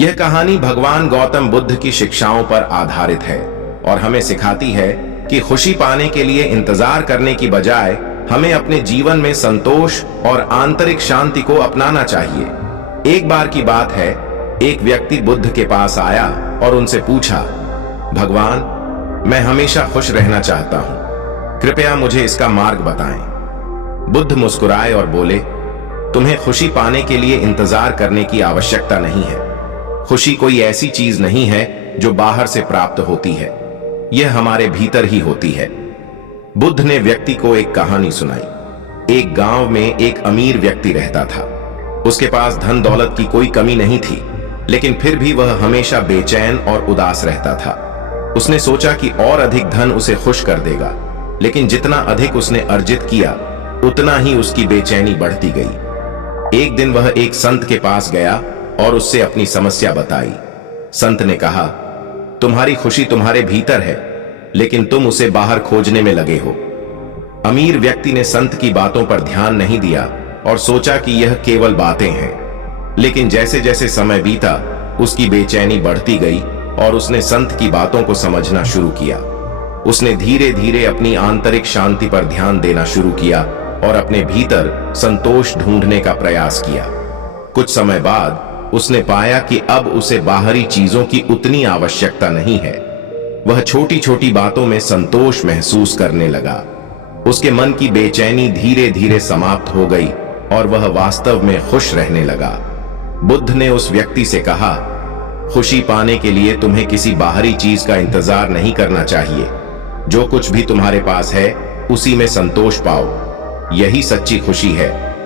यह कहानी भगवान गौतम बुद्ध की शिक्षाओं पर आधारित है और हमें सिखाती है कि खुशी पाने के लिए इंतजार करने की बजाय हमें अपने जीवन में संतोष और आंतरिक शांति को अपनाना चाहिए। एक बार की बात है, एक व्यक्ति बुद्ध के पास आया और उनसे पूछा, भगवान, मैं हमेशा खुश रहना चाहता हूं, कृपया मुझे इसका मार्ग बताएं। बुद्ध मुस्कुराए और बोले, तुम्हें खुशी पाने के लिए इंतजार करने की आवश्यकता नहीं है। खुशी कोई ऐसी चीज नहीं है जो बाहर से प्राप्त होती है, यह हमारे भीतर ही होती है। बुद्ध ने व्यक्ति को एक कहानी सुनाई। एक गांव में एक अमीर व्यक्ति रहता था। उसके पास धन दौलत की कोई कमी नहीं थी, लेकिन फिर भी वह हमेशा बेचैन और उदास रहता था। उसने सोचा कि और अधिक धन उसे खुश कर देगा, लेकिन जितना अधिक उसने अर्जित किया उतना ही उसकी बेचैनी बढ़ती गई। एक दिन वह एक संत के पास गया और उससे अपनी समस्या बताई। संत ने कहा, तुम्हारी खुशी तुम्हारे भीतर है, लेकिन तुम उसे बाहर खोजने में लगे हो। अमीर व्यक्ति ने संत की बातों पर ध्यान नहीं दिया और सोचा कि यह केवल बातें हैं। लेकिन जैसे जैसे समय बीता, उसकी बेचैनी बढ़ती गई और उसने संत की बातों को समझना शुरू किया। उसने धीरे धीरे अपनी आंतरिक शांति पर ध्यान देना शुरू किया और अपने भीतर संतोष ढूंढने का प्रयास किया। कुछ समय बाद उसने पाया कि अब उसे बाहरी चीजों की उतनी आवश्यकता नहीं है। वह छोटी छोटी बातों में संतोष महसूस करने लगा। उसके मन की बेचैनी धीरे धीरे समाप्त हो गई और वह वास्तव में खुश रहने लगा। बुद्ध ने उस व्यक्ति से कहा, खुशी पाने के लिए तुम्हें किसी बाहरी चीज का इंतजार नहीं करना चाहिए। जो कुछ भी तुम्हारे पास है उसी में संतोष पाओ, यही सच्ची खुशी है।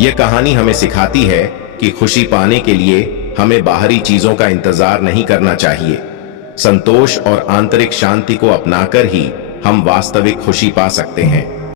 यह कहानी हमें सिखाती है कि खुशी पाने के लिए हमें बाहरी चीजों का इंतजार नहीं करना चाहिए। संतोष और आंतरिक शांति को अपनाकर ही हम वास्तविक खुशी पा सकते हैं।